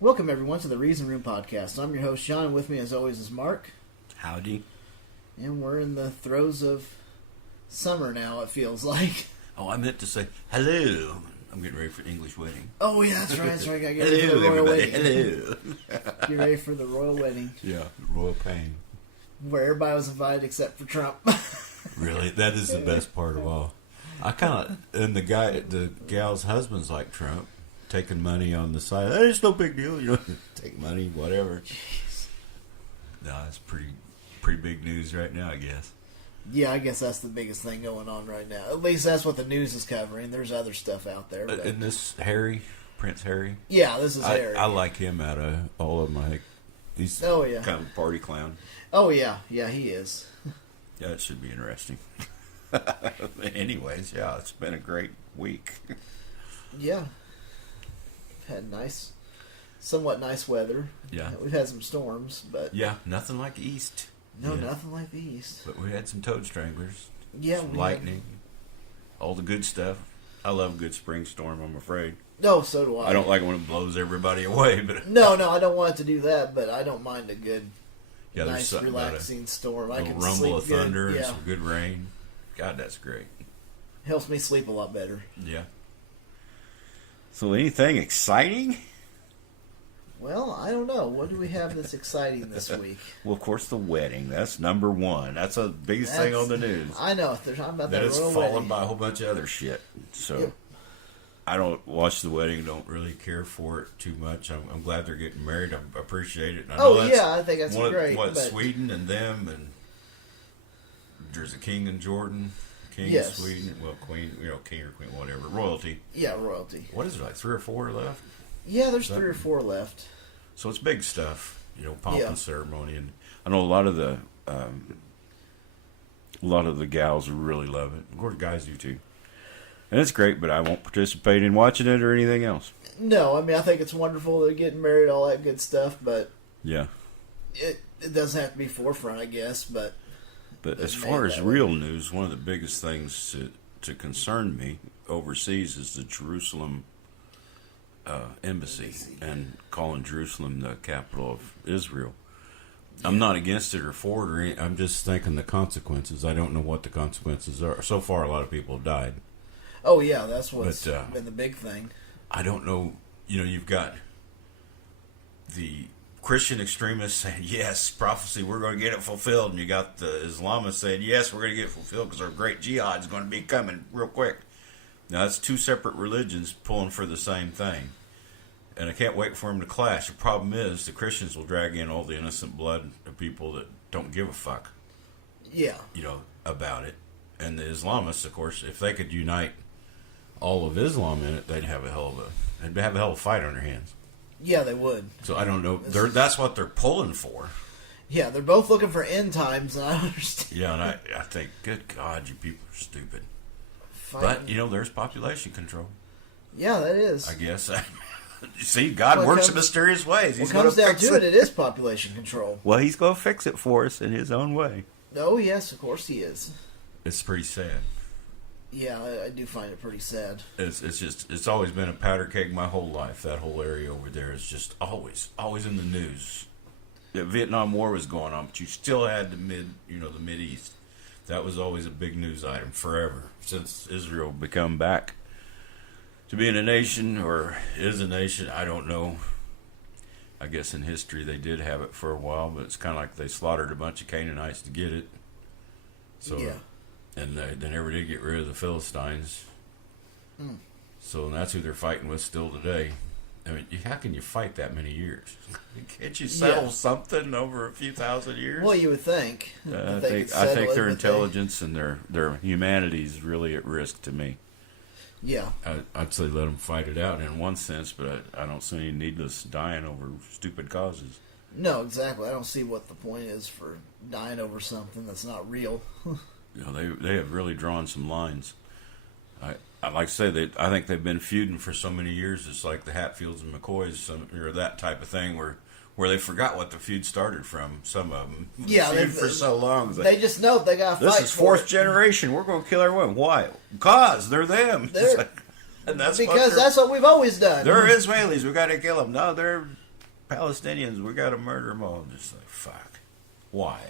Welcome, everyone, to the Reason Room Podcast. I'm your host, Sean, and with me, as always, is Mark. Howdy. And we're in the throes of summer now, it feels like. Oh, I meant to say hello. I'm getting ready for English wedding. Oh, yeah, that's right. Gotta get hello, ready for the royal everybody. wedding. Hello. Get ready for the royal wedding. Yeah, royal pain. Where everybody was invited except for Trump. Really? That is the best part of all. I kind of, and the gal's husband's like Trump, taking money on the side. Hey, it's no big deal, you know, take money, whatever. Jeez. No, it's pretty big news right now, I guess. Yeah, I guess that's the biggest thing going on right now. At least that's what the news is covering. There's other stuff out there. But... And this Prince Harry? Yeah, this is Harry. I like him out of all of them. I think he's oh, yeah. kind of a party clown. Oh, yeah. Yeah, he is. Yeah, it should be interesting. Anyways, yeah, it's been a great week. Yeah. Had somewhat nice weather. Yeah. We've had some storms, but... Yeah, nothing like the East. No, Yeah. nothing like the East. But we had some toad stranglers. Yeah, some we lightning. All the good stuff. I love a good spring storm, I'm afraid. No, so do I. I don't like it when it blows everybody away, but... No, I don't want it to do that, but I don't mind a good, Yeah, there's nice, something relaxing storm. I about a can rumble sleep of good. thunder and Yeah. some good rain. God, that's great. Helps me sleep a lot better. Yeah. So anything exciting? Well, I don't know. What do we have that's exciting this week? Well, of course, the wedding. That's number one. That's the biggest thing on the news. I know. They're talking about that Then it's royal followed wedding. by a whole bunch of other shit. So Yep. I don't watch the wedding. Don't really care for it too much. I'm glad they're getting married. I appreciate it. And I know Oh, that's yeah, I think that's one great. Of, what, but Sweden and them, and there's a king in Jordan, king Yes. of Sweden, well, queen, king or queen, whatever, royalty. yeah, royalty. What is it, like 3 or 4 left? Yeah, there's 3 or 4 left. So it's big stuff, pomp Yeah. and ceremony, and I know a lot of the gals really love it. Of course, guys do too, and it's great. But I won't participate in watching it or anything else. No, I mean, I think it's wonderful they're getting married, all that good stuff, but Yeah, it doesn't have to be forefront, I guess, but... but as It's far made as that real way. news, one of the biggest things to concern me overseas is the Jerusalem embassy and calling Jerusalem the capital of Israel. I'm not against it or for it, or any, I'm just thinking the consequences. I don't know what the consequences are. So far, a lot of people have died. Oh, yeah, that's what's But, been the big thing. I don't know. You've got the Christian extremists saying, yes, prophecy, we're going to get it fulfilled. And you got the Islamists saying, yes, we're going to get it fulfilled because our great jihad is going to be coming real quick. Now, that's 2 separate religions pulling for the same thing. And I can't wait for them to clash. The problem is the Christians will drag in all the innocent blood of people that don't give a fuck, Yeah. about it. And the Islamists, of course, if they could unite all of Islam in it, they'd have a hell of a fight on their hands. Yeah, they would. So I don't know. That's what they're pulling for. Yeah, they're both looking for end times, and I understand. Yeah, and I think, good God, you people are stupid. Fighting. But, there's population control, Yeah, that is. I guess. See, God Well, works in mysterious ways. What He's comes going down fix to it is population control. Well, he's going to fix it for us in his own way. Oh, yes, of course he is. It's pretty sad. Yeah, I do find it pretty sad. It's always been a powder keg my whole life. That whole area over there is just always in the news. The Vietnam War was going on, but you still had the Mid East. That was always a big news item forever since Israel become back to being a nation, or is a nation. I don't know. I guess in history they did have it for a while, but it's kind of like they slaughtered a bunch of Canaanites to get it. So. Yeah. And they never did get rid of the Philistines. So that's who they're fighting with still today. I mean, how can you fight that many years? Can't you settle something over a few thousand years? Well, you would think. I that they think could settle it, their but intelligence and their humanity is really at risk to me. Yeah. I'd say let them fight it out in one sense, but I don't see any needless dying over stupid causes. No, exactly. I don't see what the point is for dying over something that's not real. They have really drawn some lines. I like to say I think they've been feuding for so many years. It's like the Hatfields and McCoys, or that type of thing, where they forgot what the feud started from. Some of them, Yeah, feud for so long. They just know they got to fight. This is fourth generation. We're going to kill everyone. Why? Because they're them. They're, and that's because that's what we've always done. They're Israelis. We got to kill them. No, they're Palestinians, we got to murder them all. I'm just like, fuck. Why?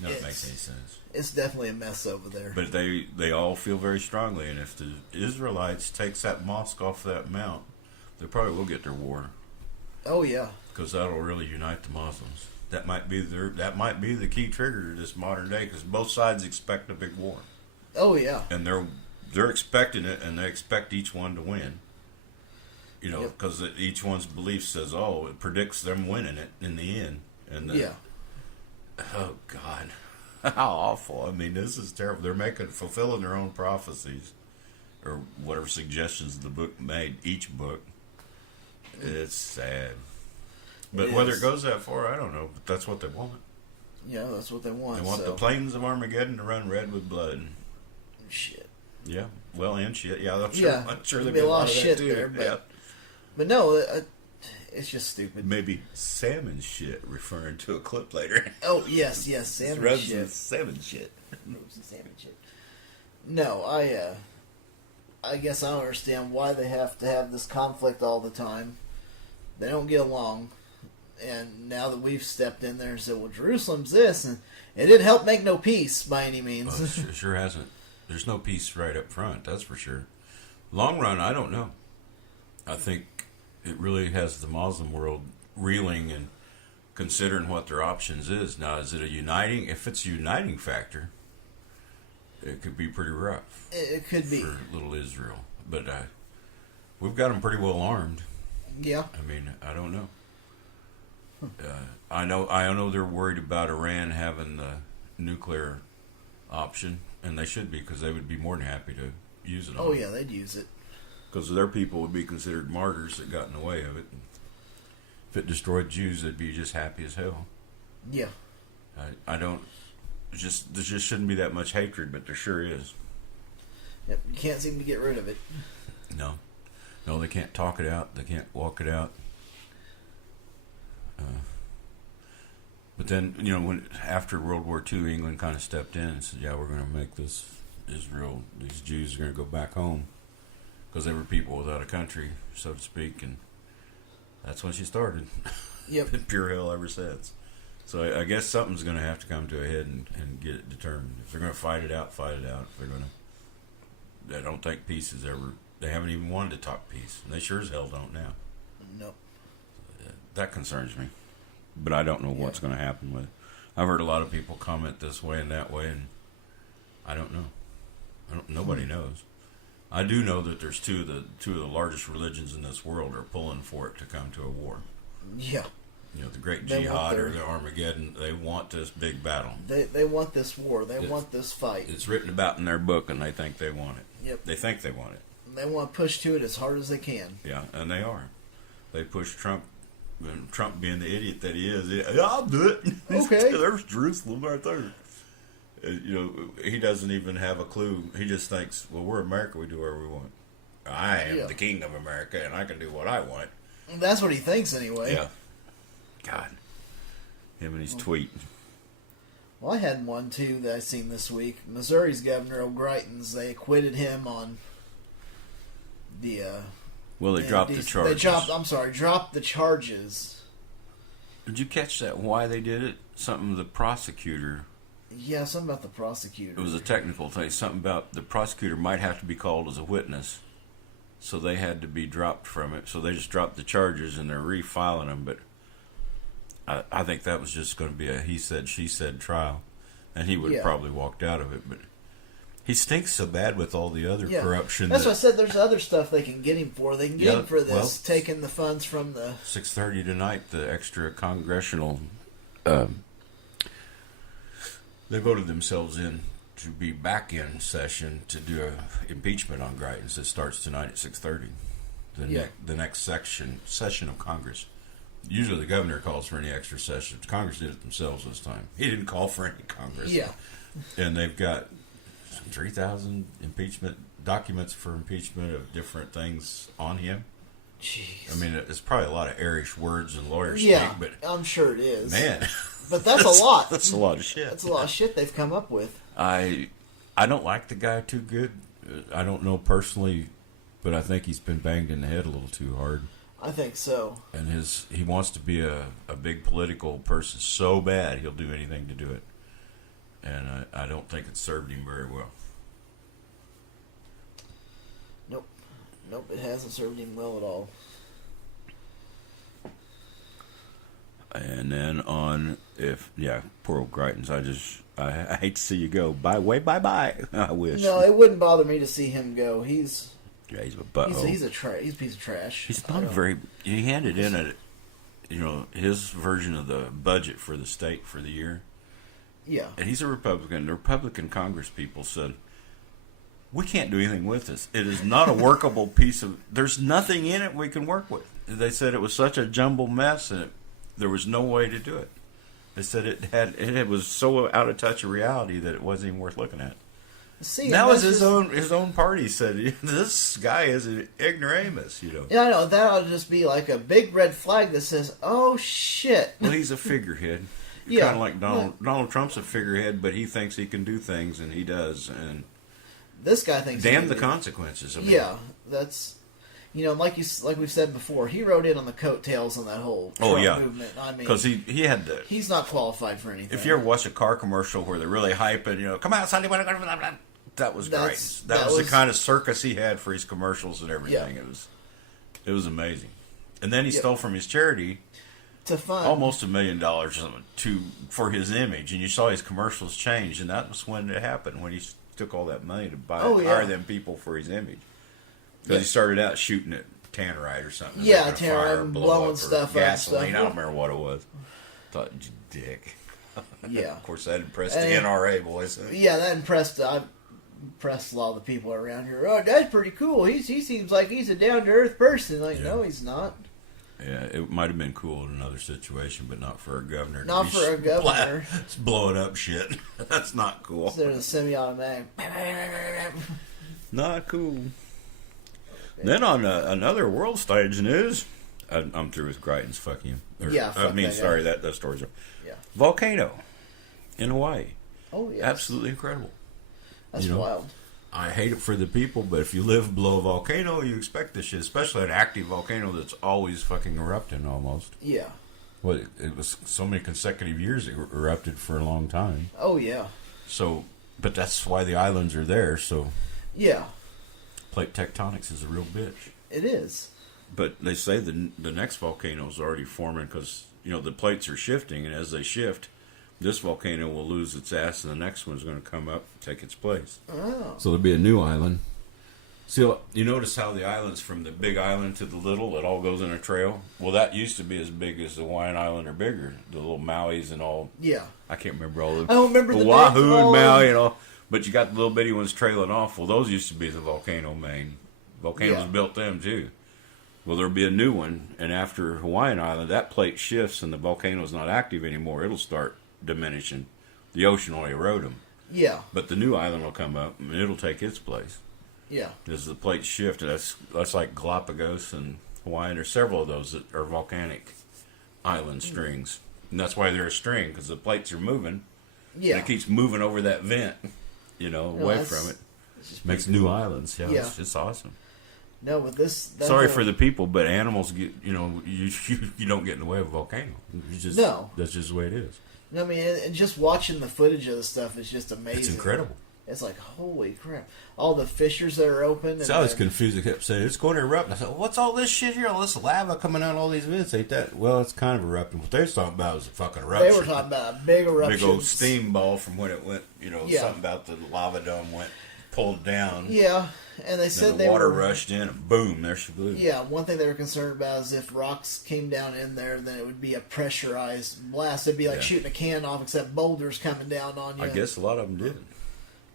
None of it makes It's- any sense. It's definitely a mess over there. But they all feel very strongly, and if the Israelites takes that mosque off that mount, they probably will get their war, Oh yeah, because that'll really unite the Muslims. That might be the key trigger to this modern day, because both sides expect a big war, oh yeah, and they're expecting it, and they expect each one to win. You know, Yep. because each one's belief says, "Oh, it predicts them winning it in the end." And yeah. oh God, how awful! I mean, this is terrible. They're fulfilling their own prophecies, or whatever suggestions the book made. Each book, it's sad. But It whether is. it goes that far, I don't know. But that's what they want. Yeah, that's what they want. They want so. the plains of Armageddon to run red with blood. Shit. Yeah, well, and shit. Yeah, I'm sure. Yeah, I'm sure there'll there'll be a lot of that shit too. there, but- Yeah. But no, it's just stupid. Maybe salmon shit, referring to a clip later. Oh yes, salmon Rubs shit. and salmon shit. Rubs and salmon shit. No, I guess I don't understand why they have to have this conflict all the time. They don't get along, and now that we've stepped in there and said, "Well, Jerusalem's this," and it didn't help make no peace by any means. Well, it sure hasn't. There's no peace right up front, that's for sure. Long run, I don't know. I think it really has the Muslim world reeling and considering what their options is. Now, is it a uniting? If it's a uniting factor, it could be pretty rough It could be, for little Israel. But we've got them pretty well armed. yeah. I mean, I don't know. I know they're worried about Iran having the nuclear option, and they should be, because they would be more than happy to use it. Oh yeah, they'd use it. Because their people would be considered martyrs that got in the way of it. If it destroyed Jews, they'd be just happy as hell. Yeah. I don't. There just shouldn't be that much hatred, but there sure is. Yep. You can't seem to get rid of it. No, they can't talk it out. They can't walk it out. But then, when after World War II, England kind of stepped in and said, "Yeah, we're going to make this Israel. These Jews are going to go back home," because they were people without a country, so to speak, and that's when she started. Yep. Been pure hell ever since. So I guess something's going to have to come to a head and get it determined. If they're going to fight it out, fight it out. If they're going to, I don't think peace is ever. They haven't even wanted to talk peace, and they sure as hell don't now. Nope. That concerns me, but I don't know what's going to happen with it. I've heard a lot of people comment this way and that way, and I don't know. Nobody knows. I do know that there's two of the largest religions in this world are pulling for it to come to a war. Yeah. The Great They want Jihad their- or the Armageddon. They want this big battle. They want this war. They It's- want this fight. It's written about in their book, and they think they want it. Yep. They think they want it. They want to push to it as hard as they can. Yeah, and they are. They push Trump, and Trump being the idiot that he is. "Yeah, I'll do it." Okay. There's Jerusalem right there. He doesn't even have a clue. He just thinks, "Well, we're America. We do whatever we want. I am Yeah. the king of America, and I can do what I want." That's what he thinks anyway. Yeah. God. Him and his tweet. Well, I had one too that I seen this week. Missouri's Governor O'Grighton's. They acquitted him on the. Well, they dropped the charges. Dropped the charges. Did you catch that? Why they did it? Something the prosecutor. Yeah, something about the prosecutor. It was a technical thing. Something about the prosecutor might have to be called as a witness, so they had to be dropped from it. So they just dropped the charges and they're refiling them. But I think that was just going to be a he said she said trial, and he would have probably walked out of it. But he stinks so bad with all the other corruption. That's what I said. There's other stuff they can get him for. They can get him for this, well, taking the funds from the. 6:30 tonight, the extra congressional. They voted themselves in to be back in session to do a impeachment on Greitens. It starts tonight at 6:30. The next session of Congress. Usually the governor calls for any extra sessions. Congress did it themselves this time. He didn't call for any Congress. Yeah. And they've got 3,000 impeachment documents for impeachment of different things on him. Jeez. I mean, it's probably a lot of airish words and lawyer Yeah, speak, but I'm sure it is. man, But that's a lot. That's a lot of shit. That's a lot of shit they've come up with. I don't like the guy too good. I don't know personally, but I think he's been banged in the head a little too hard. I think so. And he wants to be a big political person so bad he'll do anything to do it. And I don't think it served him very well. Nope, it hasn't served him well at all. And then poor old Greitens. I hate to see you go. Bye. I wish. No, it wouldn't bother me to see him go. He's a butthole. he's a piece of trash. He's not very. He handed in his version of the budget for the state for the year. Yeah. And he's a Republican. The Republican Congress people said, we can't do anything with this. It is not a workable piece of... There's nothing in it we can work with. They said it was such a jumbled mess and there was no way to do it. They said it was so out of touch of reality that it wasn't even worth looking at. See, that was his own party said, this guy is an ignoramus, Yeah, I know. That ought to just be like a big red flag that says, oh, shit. Well, he's a figurehead. Yeah. Kind of like Donald Trump's a figurehead, but he thinks he can do things, and he does. And this guy thinks... Damn the consequences of it. Yeah, that's... like we've said before, he rode in on the coattails on that whole Trump movement. I mean... Because he had the... He's not qualified for anything. If you ever watch a car commercial where they're really hyping, come out Sunday, that was great. That was the kind of circus he had for his commercials and everything. Yeah. It was amazing. And then he stole from his charity... to fund almost $1 million for his image, and you saw his commercials change, and that was when it happened, when he took all that money to hire them people for his image. Because he started out shooting at Tannerite or something. Yeah, Tannerite, blowing stuff up. Gasoline, I don't remember what it was. Thought, you dick. Yeah. Of course, that impressed the NRA boys. Yeah, that impressed a lot of the people around here. Oh, that's pretty cool. He seems like he's a down-to-earth person. No, he's not. Yeah, it might have been cool in another situation, but not for a governor. Not for a governor. It's blowing up shit. That's not cool. There's a semi-automatic. Not cool. Okay. Then on another world stage news, I'm through with Greitens. Fuck him. That story's up. Yeah. Volcano in Hawaii. Oh, yeah. Absolutely incredible. That's wild. I hate it for the people, but if you live below a volcano, you expect this shit, especially an active volcano that's always fucking erupting almost. Yeah. Well, it was so many consecutive years it erupted for a long time. Oh, yeah. So, but that's why the islands are there, so... Yeah. Plate tectonics is a real bitch. It is. But they say the next volcano is already forming because, the plates are shifting, and as they shift... This volcano will lose its ass, and the next one's going to come up and take its place. Oh. So there'll be a new island. So you notice how the islands from the big island to the little, it all goes in a trail? Well, that used to be as big as the Hawaiian Island or bigger. The little Maui's and all. Yeah. I can't remember all of I don't remember the Oahu and Maui and all. But you got the little bitty ones trailing off. Well, those used to be the volcano main. Volcanoes built them, too. Well, there'll be a new one, and after Hawaiian Island, that plate shifts and the volcano's not active anymore. It'll start diminishing. The ocean will erode them. Yeah. But the new island will come up and it'll take its place. Yeah. As the plates shift, that's like Galapagos and Hawaii. There's several of those that are volcanic island strings. And that's why they're a string, because the plates are moving. Yeah. And it keeps moving over that vent, away from it. Makes new islands. Yeah, yeah. It's awesome. No, with this... Sorry for the people, but animals get, you don't get in the way of a volcano. No. That's just the way it is. I mean, and just watching the footage of the stuff is just amazing. It's incredible. It's like, holy crap. All the fissures that are open. So I was confused. I kept saying, it's going to erupt. And I said, what's all this shit here? All this lava coming out of all these vents? Ain't that? Well, it's kind of erupting. What they were talking about was a fucking eruption. They were talking about a big eruption. Big old steam ball from when it went, something about the lava dome pulled down. Yeah, and they said the water rushed in and boom, there she blew. Yeah, one thing they were concerned about is if rocks came down in there, then it would be a pressurized blast. It'd be like shooting a can off, except boulders coming down on you. I guess a lot of them did.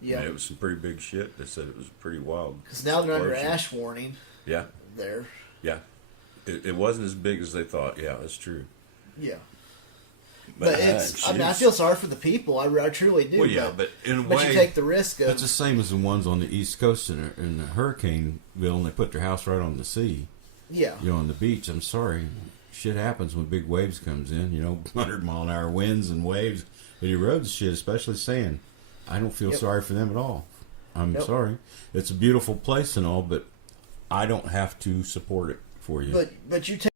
Yeah. I mean, it was some pretty big shit. They said it was pretty wild. Because now they're under ash warning. Yeah. There. Yeah. It wasn't as big as they thought. Yeah, that's true. Yeah. But it's, I feel sorry for the people. I truly do. Well, yeah, but in a way... But you take the risk of... That's the same as the ones on the East Coast in the Hurricaneville, and they put their house right on the sea. Yeah. On the beach. I'm sorry. Shit happens when big waves comes in, 100-mile-an-hour winds and waves. It erodes shit, especially sand. I don't feel sorry for them at all. I'm sorry. It's a beautiful place and all, but I don't have to support it for you. But you take